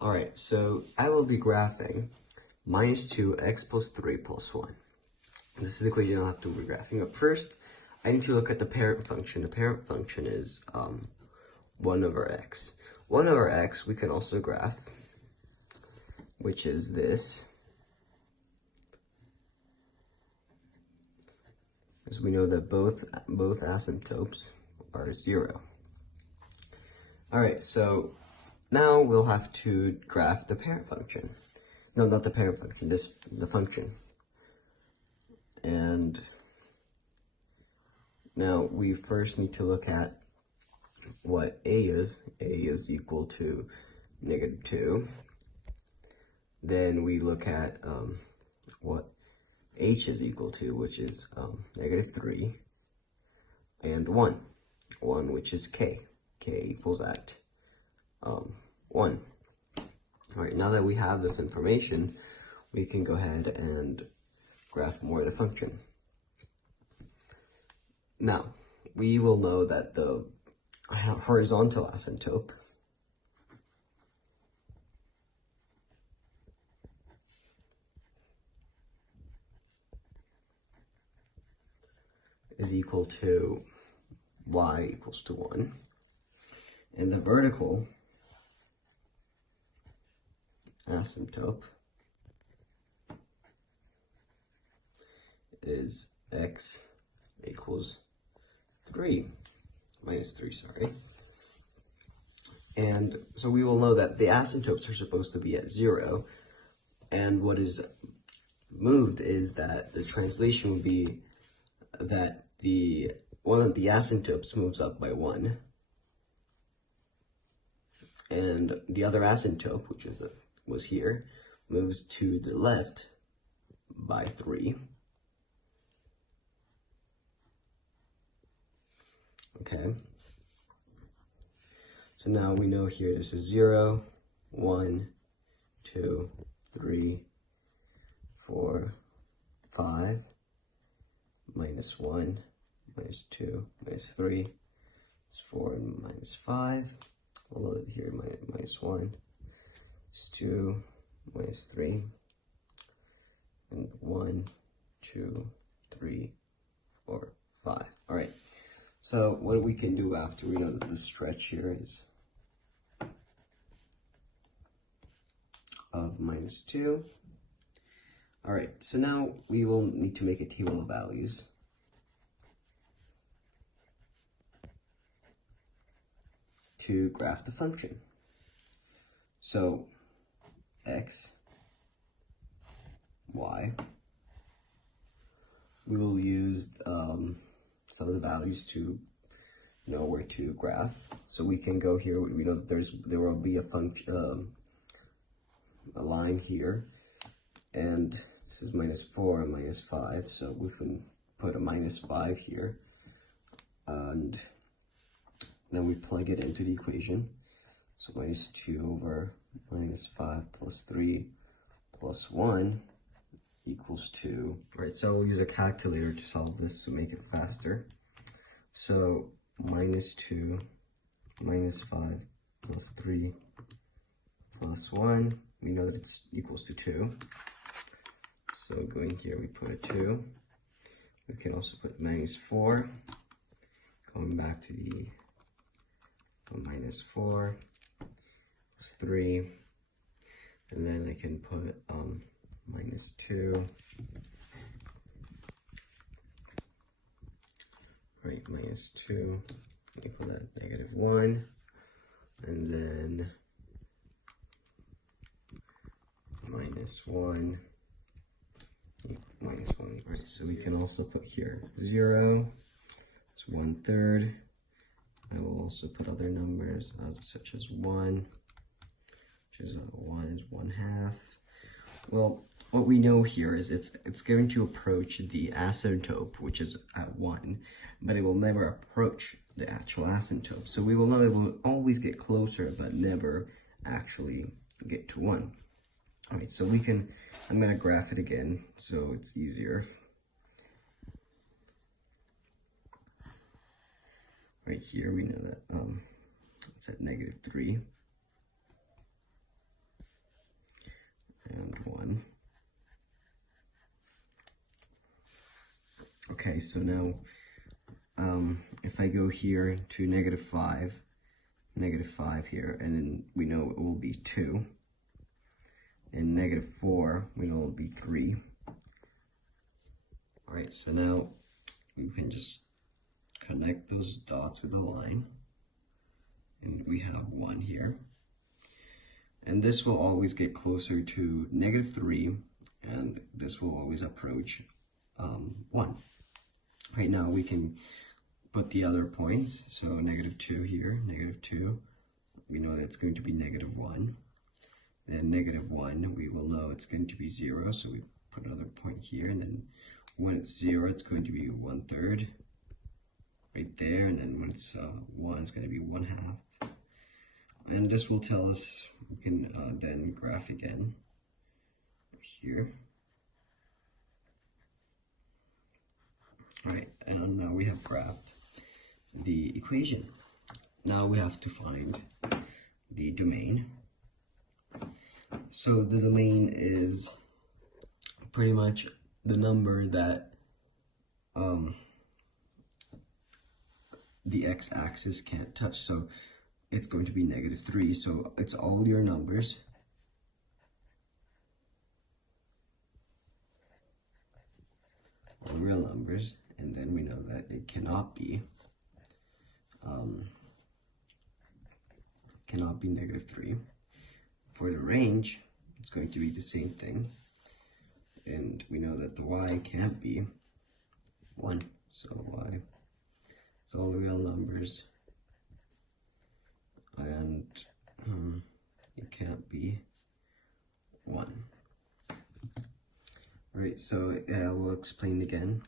Alright, so I will be graphing minus 2x plus 3 plus 1. This is the equation I'll have to be graphing. But first, I need to look at the parent function. The parent function is 1 over x. 1 over x we can also graph, which is this. As we know that both asymptotes are 0. Alright, so now we'll have to graph the parent function. No, not the parent function, the function. And now we first need to look at what a is. A is equal to -2. Then we look at what h is equal to, which is -3, and 1, which is k. K equals at 1. All right, now that we have this information, we can go ahead and graph more of the function. Now, we will know that the horizontal asymptote is equal to y equals to 1, and the vertical asymptote is x equals 3, minus 3, sorry. And so we will know that the asymptotes are supposed to be at 0, and what is moved is that the translation would be that one of the asymptotes moves up by 1, and the other asymptote, which was here, moves to the left by 3. Okay. So now we know here this is 0, 1, 2, 3, 4, 5, minus 1, minus 2, minus 3, it's 4 and minus 5, although here minus 1, it's 2, minus 3, and 1, 2, 3, 4, 5. All right, so what we can do after we know that the stretch here is of minus 2. All right, so now we will need to make a table of values. To graph the function. So x, y, we will use some of the values to know where to graph. So we can go here, we know that there will be a function, a line here, and this is minus 4 and minus 5, so we can put a minus 5 here, and then we plug it into the equation. So minus 2 over minus 5 plus 3 plus 1 equals 2. Right, so we'll use a calculator to solve this to make it faster. So minus 2 minus 5 plus 3 plus 1, we know that it's equals to 2. So going here, we put a 2. We can also put minus 4. Going back to the minus 4 plus 3. And then I can put minus 2. Right, minus 2 equal that -1. And then minus 1. Minus 1. Right, so we can also put here 0. It's 1/3. I will also put other numbers such as 1, which is 1 is 1/2. Well, what we know here is it's going to approach the asymptote, which is at 1, but it will never approach the actual asymptote. So we will know it will always get closer, but never actually get to 1. All right, so I'm going to graph it again so it's easier. Right here we know that it's at -3. Okay, so now if I go here to -5 here, and then we know it will be 2, and -4, we know it will be 3. All right, so now we can just connect those dots with a line, and we have 1 here. And this will always get closer to -3, and this will always approach 1. Right now we can put the other points, so -2 here, -2, we know that's going to be -1. Then -1, we will know it's going to be 0, so we put another point here, and then when it's 0, it's going to be 1/3 right there, and then when it's 1, it's going to be 1/2. And this will tell us, we can then graph again here. All right, and now we have graphed the equation. Now we have to find the domain. So the domain is pretty much the number that the x-axis can't touch. So it's going to be -3. So it's all your numbers. All real numbers. And then we know that it cannot be -3. For the range, it's going to be the same thing. And we know that the y can't be 1. So y, it's all real numbers. And it can't be 1. Alright, so we'll explain again.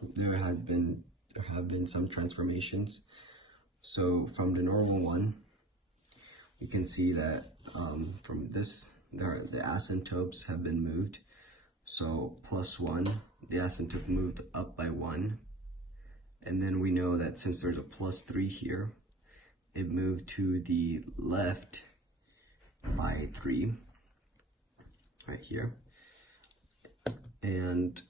There have been some transformations. So from the normal one, we can see that from this, the asymptotes have been moved. So +1, the asymptote moved up by 1. And then we know that since there's a +3 here, it moved to the left by 3, right here. And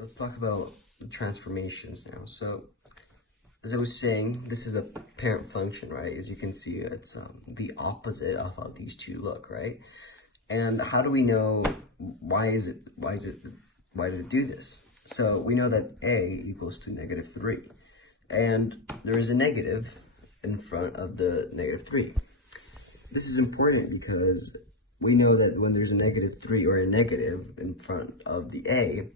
let's talk about the transformations now. So, as I was saying, this is a parent function, right? As you can see, it's the opposite of how these two look, right? And how do we know why did it do this? So we know that a equals to -3, and there is a negative in front of the -3. This is important because we know that when there's a -3 or a negative in front of the a,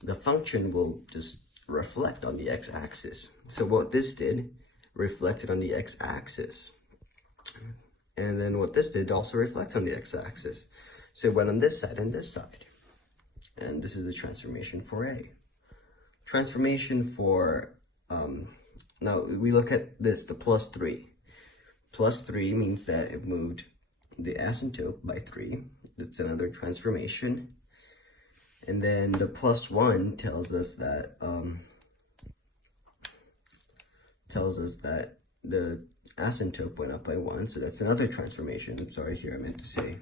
the function will just reflect on the x-axis. So what this did, reflected on the x-axis. And then what this did also reflects on the x-axis. So it went on this side and this side. And this is the transformation for A. Transformation for, now we look at this, the +3. +3 means that it moved the asymptote by 3. That's another transformation. And then the +1 tells us that the asymptote went up by 1, so that's another transformation. I'm sorry, here I meant to say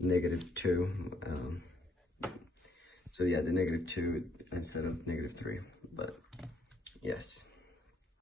-2. So yeah, the -2 instead of -3, but yes.